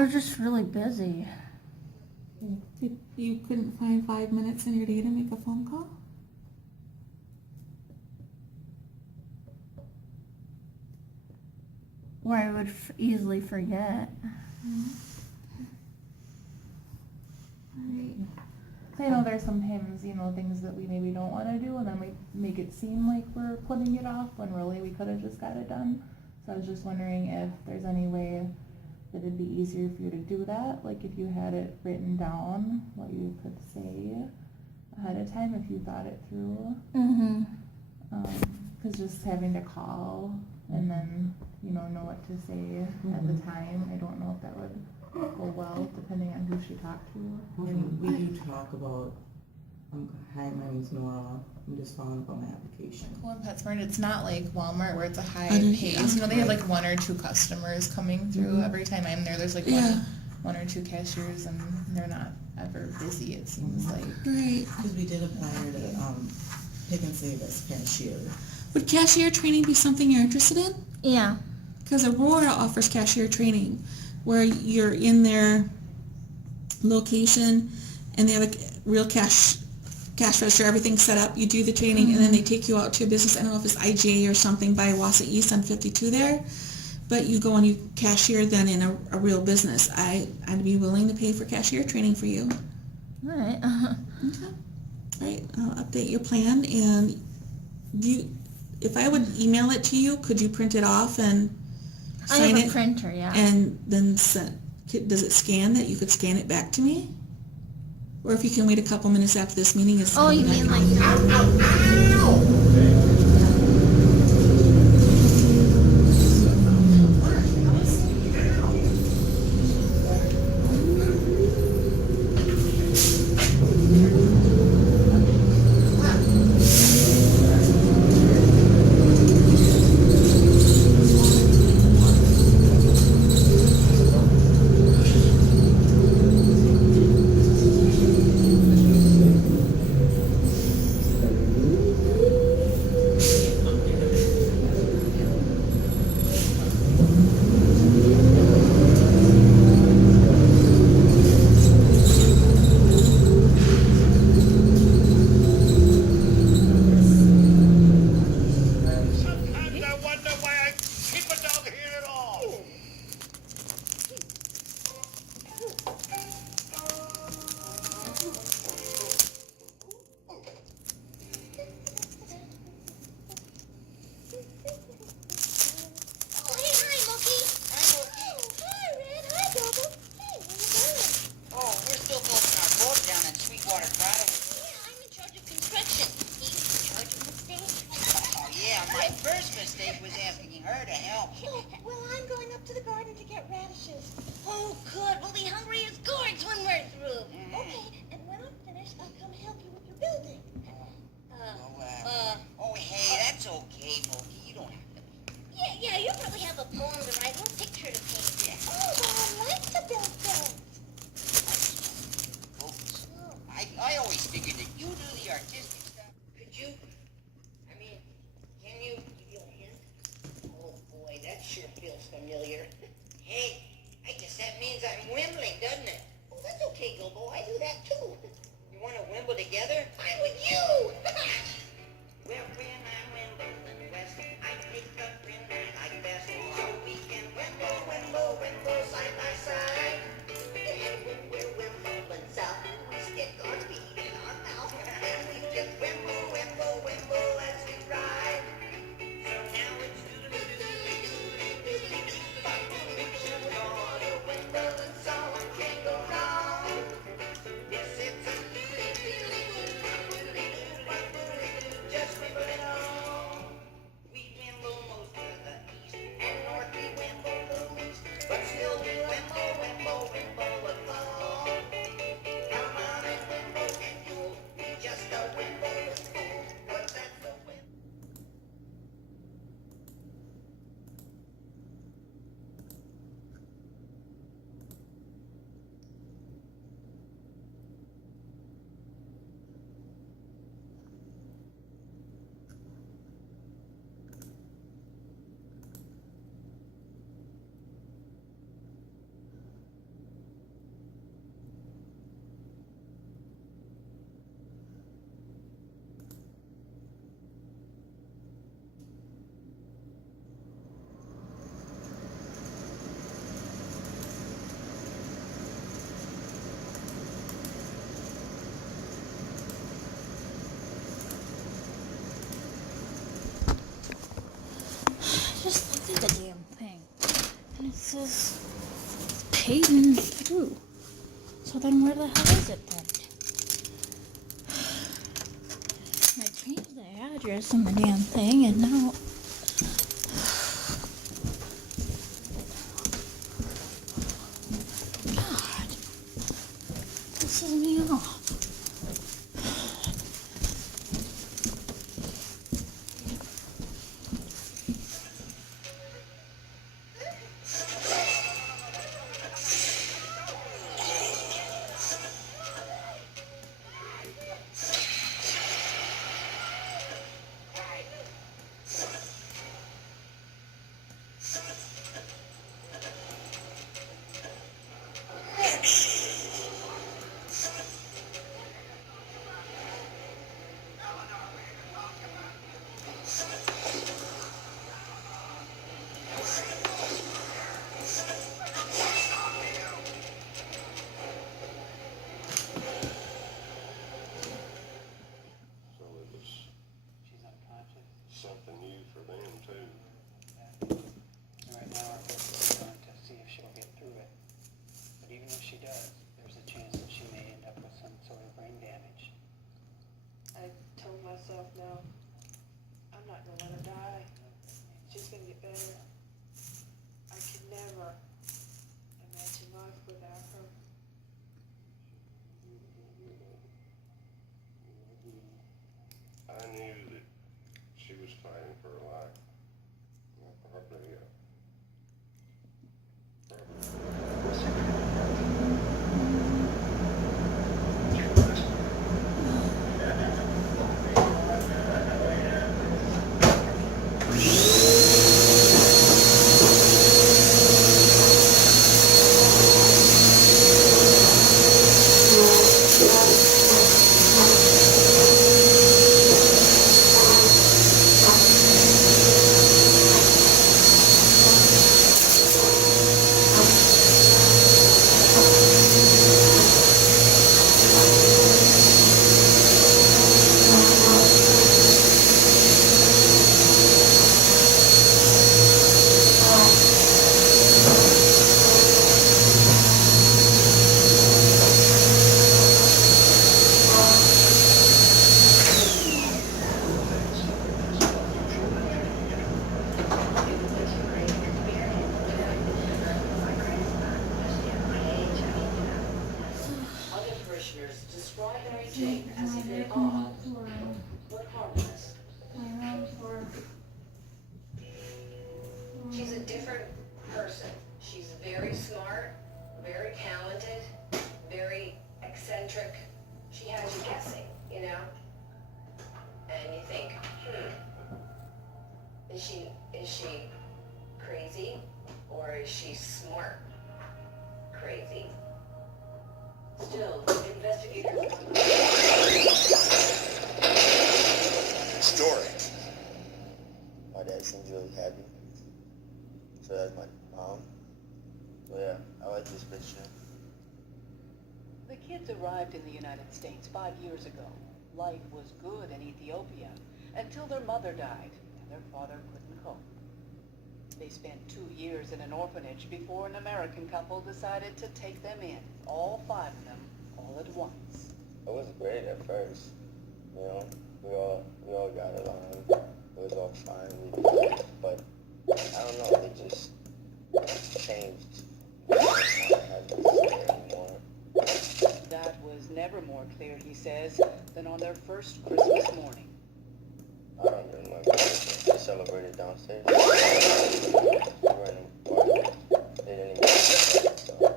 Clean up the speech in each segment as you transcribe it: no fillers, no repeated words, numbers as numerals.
I was just really busy. You couldn't find 5 minutes in your day to make a phone call? Where I would easily forget. Alright. I know there's sometimes, things that we maybe don't want to do, and then we make it seem like we're putting it off when really we could have just got it done. So I was just wondering if there's any way that it'd be easier for you to do that, like if you had it written down, what you could say ahead of time if you thought it through. Mm-hmm. Because just having to call and then, know what to say at the time, I don't know if that would go well, depending on who she talked to. And we do talk about, hi, my name's Nora, I'm just following up on my application. Cool in PetSmart, it's not like Walmart where it's a high Other- pace. They have like 1 or 2 customers coming through every time I'm there. There's like one or 2 cashiers, and they're not ever busy, it seems like. Right. Because we did apply her to Pick and Save as cashier. Would cashier training be something you're interested in? Yeah. Because Aurora offers cashier training where you're in their location and they have a real cash register, everything's set up. You do the training and then they take you out to a business. I don't know if it's IGA or something by Wausau East on 52 there, but you go and you cashier then in a real business. I'd be willing to pay for cashier training for you. All right. Okay. Right. I'll update your plan, and if I would email it to you, could you print it off and I sign have a it? printer, yeah. And then does it scan that you could scan it back to me? Or if you can wait a couple minutes after this meeting is Oh, you mean like that? Sometimes I wonder why I keep a dog here at all. Oh, hey, hi, Mookie. Hi, Mookie. Oh, hi, Red. Hi, Bubba. Hey, where you going? Oh, we're still building our boat down in Sweetwater Drive. Yeah, I'm in charge of construction. He's in charge of mistakes. Oh, yeah, my first mistake was asking her to help. Oh, well, I'm going up to the garden to get radishes. Oh, good. We'll be hungry as gourds when we're through. Okay, and when I'm finished, I'll come help you with your building. Oh, hey, that's okay, Mookie. You don't have to. Yeah, you probably have a poem to write or a picture to paint. Yeah. Oh, well, I like to build things. Boats. I always figured that you do the artistic stuff. Could you, can you give you a hint? Oh boy, that sure feels familiar. Hey, I guess that means I'm whimbling, doesn't it? Oh, that's okay, Gilbo, I do that too. You want to wimble together? I'm with you! Well, when I'm Wimbledon West, I take the friend I like best, so we can wimble side by side. And when we're wimbling south, we stick our feet in our mouth, and we just wimble as we ride. So now it's Wimble and song can't go wrong. yes, it's a the hell is it then? I changed the address on the damn thing and now... God. Pisses me off. So it was She's unconscious. something new for them too. And right now, our focus is on to see if she'll get through it. But even if she does, there's a chance that she may end up with some sort of brain damage. I told myself, no, I'm not gonna let her die. She's gonna get better. I could never imagine life without her. I knew that she was fighting for her life. Probably, Other parishioners describe Mary Jane as a bit odd, but harmless. She's a different person. She's very smart, very talented, very eccentric. She has you guessing, you know? And you think, is she crazy or is she smart crazy? Still, investigators. Story. My dad seems really happy. So that's my mom. So yeah, I like this picture. The kids arrived in the United States 5 years ago. Life was good in Ethiopia until their mother died and their father couldn't cope. They spent 2 years in an orphanage before an American couple decided to take them in, all 5 of them, all at once. It was great at first, you know. We all got along. It was all fine. But I don't know. It just changed. I didn't want to have this anymore. That was never more clear, he says, than on their first Christmas morning. I don't remember. They celebrated downstairs. We were in the party. They didn't even so.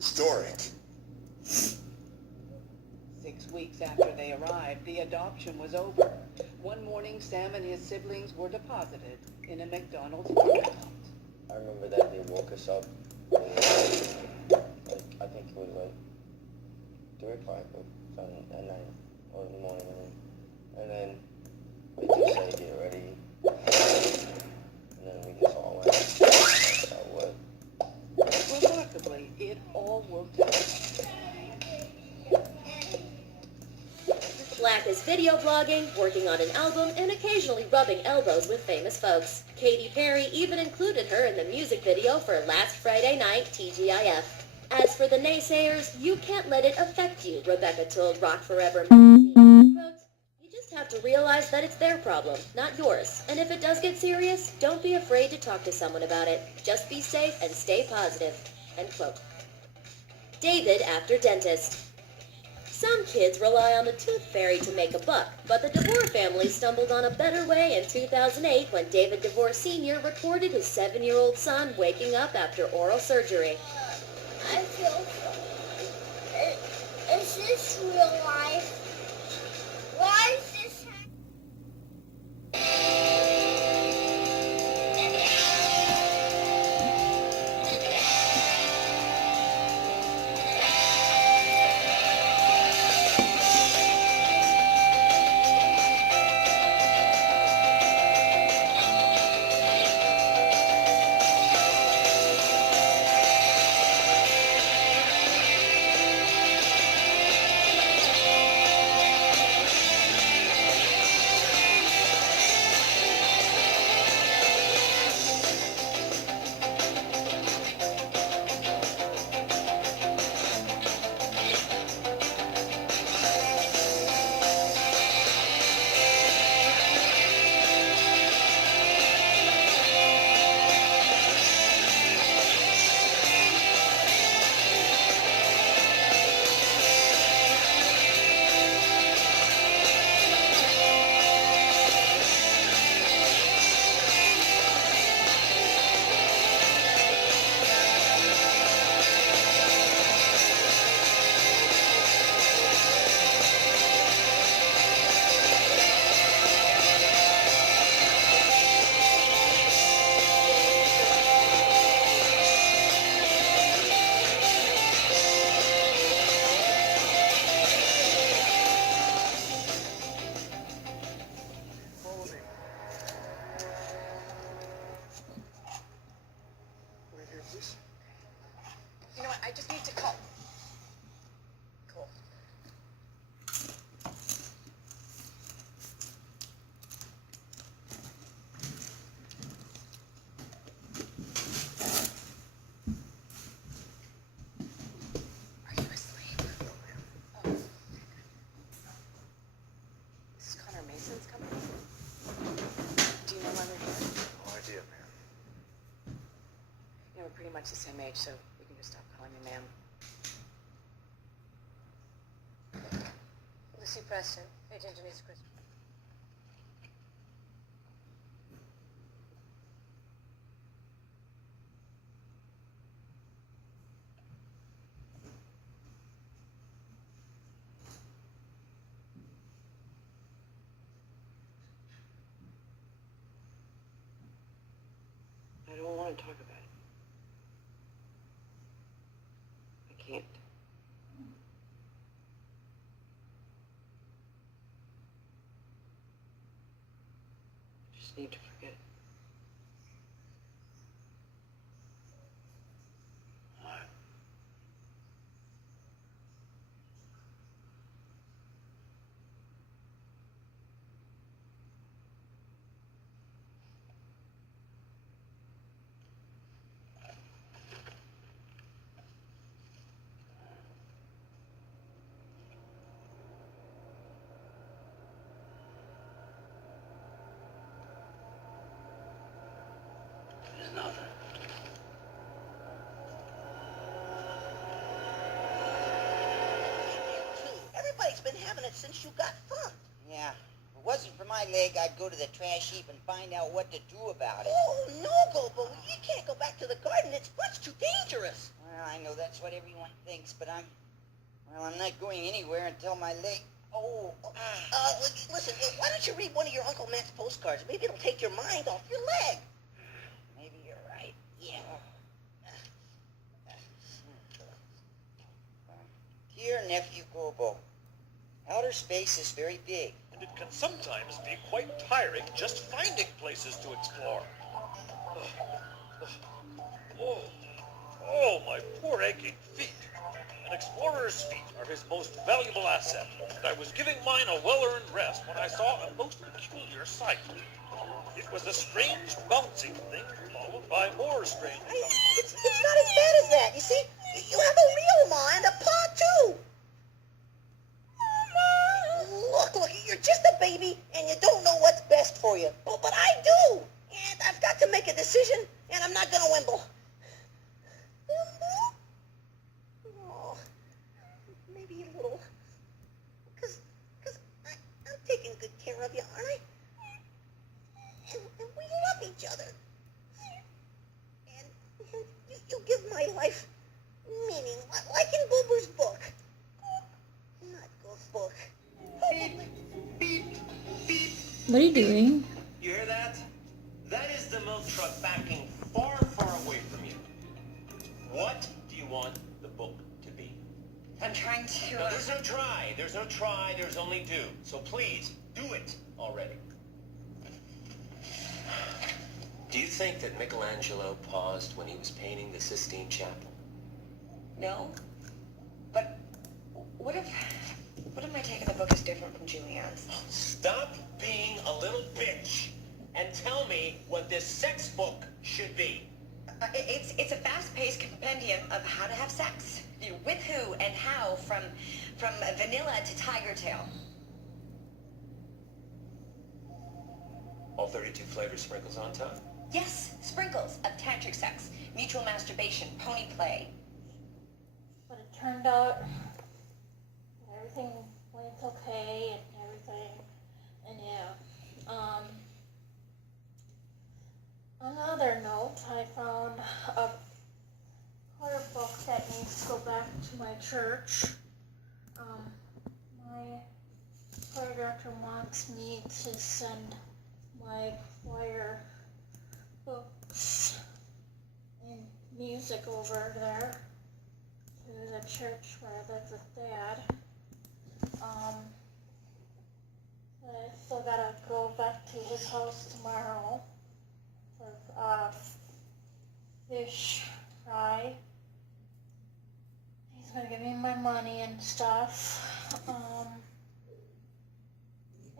Story. 6 weeks after they arrived, the adoption was over. One morning, Sam and his siblings were deposited in a McDonald's parking lot. I remember that they woke us up. Like, I think it was like 3 o'clock at night or in the morning. And then they just said, get ready. And then we just all went. That's how it was. Remarkably, it all worked out. Black is video blogging, working on an album, and occasionally rubbing elbows with famous folks. Katy Perry even included her in the music video for Last Friday Night TGIF. As for the naysayers, you can't let it affect you, Rebecca told Rock Forever magazine. Quote, you just have to realize that it's their problem, not yours. And if it does get serious, don't be afraid to talk to someone about it. Just be safe and stay positive. End quote. David after dentist. Some kids rely on the tooth fairy to make a buck, but the DeVore family stumbled on a better way in 2008 when David DeVore Sr. recorded his 7-year-old son waking up after oral surgery. I feel funny. Is this real life? Why is this You know what? I just need to call. Cool. Are you asleep? Oh. This is Connor Mason's company? Do you know why they're here? No idea, man. You know, we're pretty much the same age, so we can just stop calling me ma'am. Lucy Preston, Agent Denise Chris. I don't want to talk about it. I can't. I just need to forget it. What? There's nothing. Everybody's been having it since you got funked. Yeah. If it wasn't for my leg, I'd go to the trash heap and find out what to do about it. Oh, no, Bobo. You can't go back to the garden. It's much too dangerous. Well, I know that's what everyone thinks, but I'm not going anywhere until my leg... Oh, listen, why don't you read one of your Uncle Matt's postcards? Maybe it'll take your mind off your leg. Maybe you're right. Yeah. Dear Nephew Gobo, outer space is very big. And it can sometimes be quite tiring just finding places to explore. Oh, my poor aching feet. An explorer's feet are his most valuable asset, and I was giving mine a well-earned rest when I saw a most peculiar sight. It was a strange bouncing thing, followed by more strange... It's not as bad as that. You see, You have a real ma and a pa, too. Look, you're just a baby, and you don't know what's best for you. But I do, and I've got to make a decision, and I'm not gonna wimble. Wimble? Oh, maybe a little. Because I'm taking good care of you, aren't I? And we love each other. And you give my life meaning, like in Boober's book. Not good book. What are you doing? You hear that? That is the milk truck backing far, far away from you. What do you want the book to be? I'm trying to... No, there's no try. There's no try. There's only do. So please, do it already. Do you think that Michelangelo paused when he was painting the Sistine Chapel? No. But what if my take of the book is different from Julianne's? Stop being a little bitch and tell me what this sex book should be. It's a fast-paced compendium of how to have sex. With who and how, from vanilla to tiger tail. All 32 flavors sprinkles on top? Yes, sprinkles of tantric sex, mutual masturbation, pony play. But it turned out everything went okay and everything. And yeah. Another note, I found a prayer book that needs to go back to my church. My choir director wants me to send my choir books and music over there to the church where I live with Dad. I still gotta go back to his house tomorrow for fish fry. He's gonna give me my money and stuff.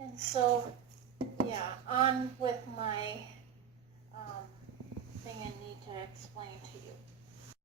And so, yeah, on with my thing I need to explain to you.